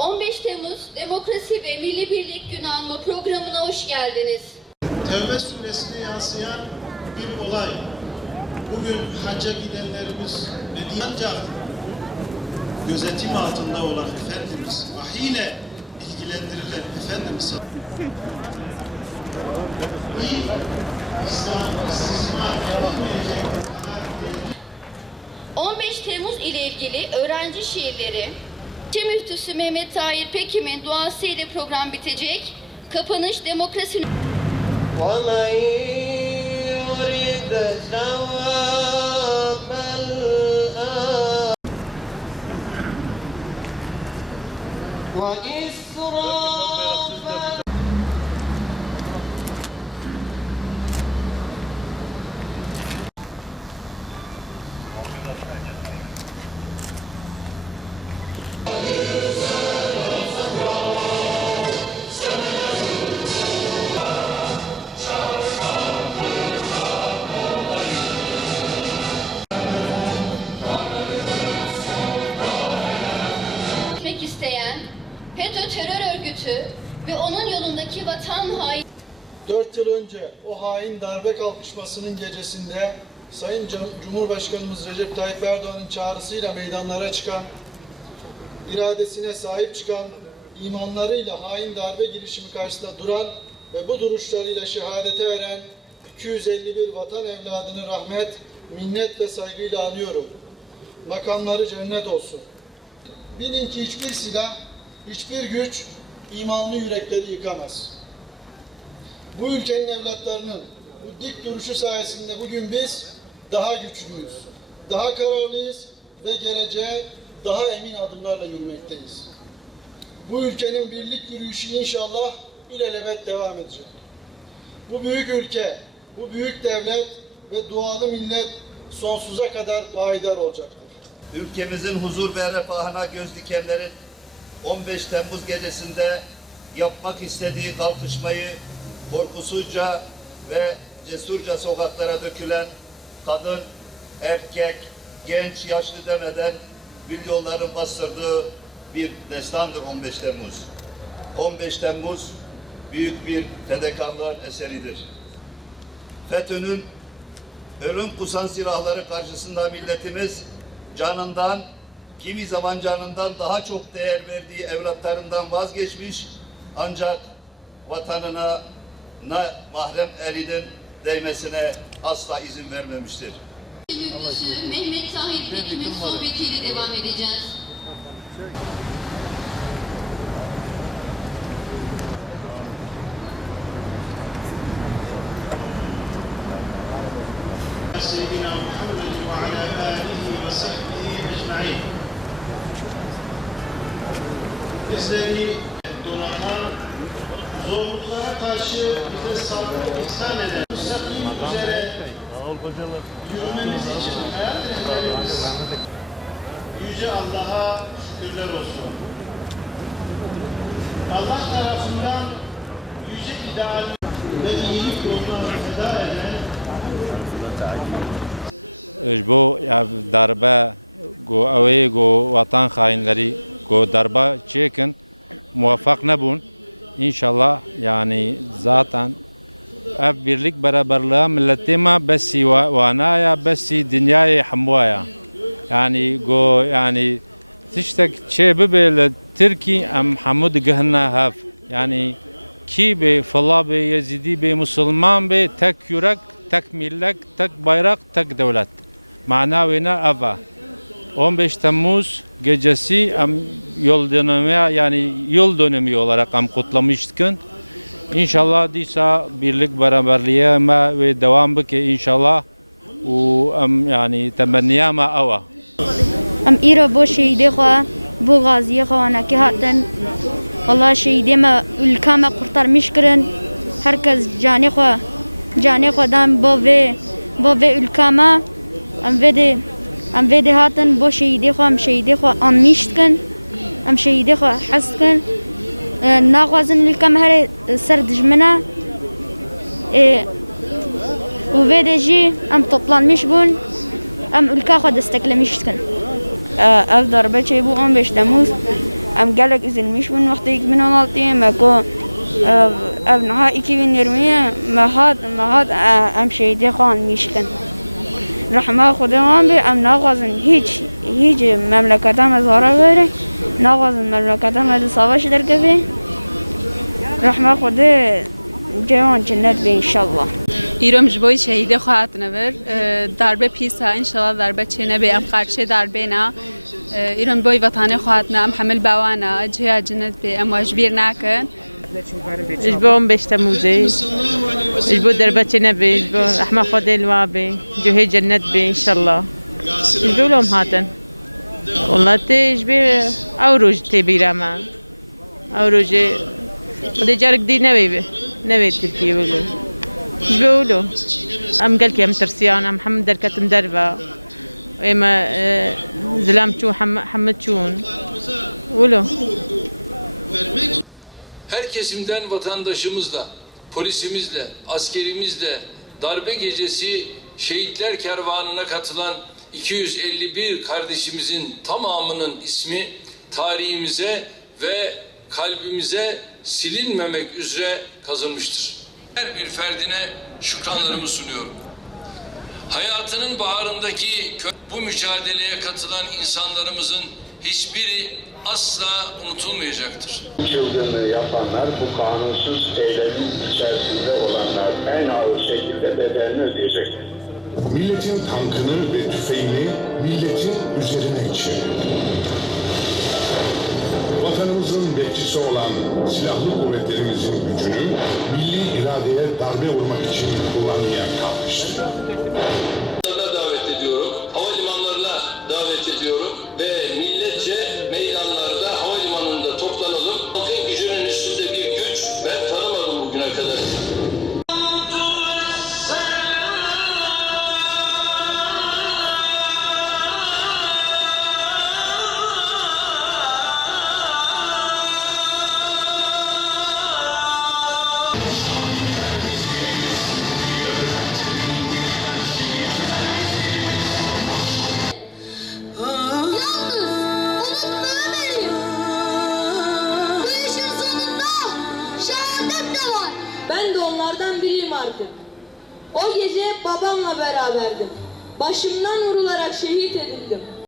15 Temmuz Demokrasi ve Milli Birlik Günü anma programına hoş geldiniz. Tevbe suresine yansıyan bir olay. Bugün hacca gidenlerimiz ve ancak gözetim altında olan Efendimiz, vahiyle ilgilendirilen Efendimiz bir İslam istismar edilmeyecek kadar 15 Temmuz ile ilgili öğrenci şiirleri, İlçe Müftüsü Mehmet Tahir Pekim'in duası ile program bitecek. Kapanış demokrasi ومن örgütü ve onun yolundaki vatan haini 4 yıl önce o hain darbe kalkışmasının gecesinde Sayın Cum- Cumhurbaşkanımız Recep Tayyip Erdoğan'ın çağrısıyla meydanlara çıkan, iradesine sahip çıkan, imanlarıyla hain darbe girişimi karşısında duran ve bu duruşlarıyla şehadete eren 251 vatan evladını rahmet, minnet ve saygıyla anıyorum. Makamları cennet olsun. Bilin ki hiçbir silah, hiçbir güç imanlı yürekleri yıkamaz. Bu ülkenin evlatlarının bu dik duruşu sayesinde bugün biz daha güçlüyüz, daha kararlıyız ve geleceğe daha emin adımlarla yürümekteyiz. Bu ülkenin birlik yürüyüşü inşallah ilelebet devam edecek. Bu büyük ülke, bu büyük devlet ve dualı millet sonsuza kadar payidar olacak. ülkemizin huzur ve refahına göz dikenlerin 15 Temmuz gecesinde yapmak istediği kalkışmayı korkusuzca ve cesurca sokaklara dökülen kadın, erkek, genç, yaşlı demeden milyonların bastırdığı bir destandır 15 Temmuz. 15 Temmuz büyük bir fedakarlığın eseridir. FETÖ'nün ölüm kusan silahları karşısında milletimiz canından, kimi zaman canından daha çok değer verdiği evlatlarından vazgeçmiş ancak vatanına na mahrem elinin değmesine asla izin vermemiştir. Müftüsü Mehmet Tahir Pekim'in sohbetiyle devam edeceğiz. سيدنا محمد وعلى آله وصحبه أجمعين. Bizleri donatan, zorluklara karşı bize sabrı ihsan eden, müstakim üzere yürümemiz için hayat rehberimiz Yüce Allah'a şükürler olsun. Allah tarafından yüce ideal ve iyilik yoluna feda eden ya darbe got ew ê got watan xayînlerî got derba çêkin muvaffaq nebûn înşallah yani zaten ev birlik beraberliğe milletê me besî wa- wanaya besî dinyayê hemwaya yani got yani tiştek çê bibe li Tirkî em hemû digihine hev yani kî bê fila bê Yezîdî bê Musulman bê tek yürek tek millet tek bayrak tek devlet. Mana wêne ev e 15 Temmuz gecesi em yol dönemi yani yıl dönemi olarak em kutlamıştık. İnşallah dîsa birlik beraberliğe me ve devam bike inşallah و em yani temenniya me ew e. ام ایرا بو شهیده خواه بو غازی خوانا که هاتن والله شهیده ما الکام قرطر میش کرن هر کس جانی خواه جانی خواه دام با وی با وی الکاما ام ویده ام ویده هاتن بو شهیده خو ام شهیده خو ام آمیشت کن ام شهیده خو حس کن ناخوازن لکم هر سر دجمنه و ویده جی ام تطلان میش بون ام الکا خو دستکل میشت کن اف ضربه چه بو ام بیش دموز ام گلک ازن میش بون وقتی ایک منو مالتی مکو ابنها اكي بنرمية ما هاد ما هاد امشي دي خان ميشكن رحمه خودمان بی ام ناغازن هیچ هیچ مملکت هم از هارا بره. ناغازن مملکت هم از ساواش درگه بی. رحمه خود جوان جنت بی انشالله. ایرم جبوی شهیده خواهد نور دربه پیسا انشالله دربه چینه بی ام قرشه دربه نه. ایرم بای وطانه خواهد نم حمل بوانه. جهه جنت بی ام واجبیر نکن. جبو بشتا تموزي جبو دربتي نبي جبو أحمد خودي وابي جوهي جنت بي إن شاء الله جبو لهم هاتن. والله تجبي أو روج تبي راما أو روج ودي جارك دي نبي بي نبي تركي بقول لهم أم قال أم ترسيان أم حمد دركت مدربة آه، ايما زلام شو حمد شون ولو kesimden vatandaşımızla, polisimizle, askerimizle darbe gecesi şehitler kervanına katılan 251 kardeşimizin tamamının ismi tarihimize ve kalbimize silinmemek üzere kazınmıştır. Her bir ferdine şükranlarımı sunuyorum. Hayatının baharındaki bu mücadeleye katılan insanlarımızın hiçbiri asla unutulmayacaktır. çılgınlığı yapanlar, bu kanunsuz eylemin içerisinde olanlar en ağır şekilde bedelini ödeyecek. Milletin tankını ve tüfeğini milletin üzerine çeviriyor. Vatanımızın bekçisi olan silahlı kuvvetlerimizin gücünü milli iradeye darbe vurmak için kullanmaya kalkıştı. Artık. O gece babamla beraberdim. Başımdan vurularak şehit edildim.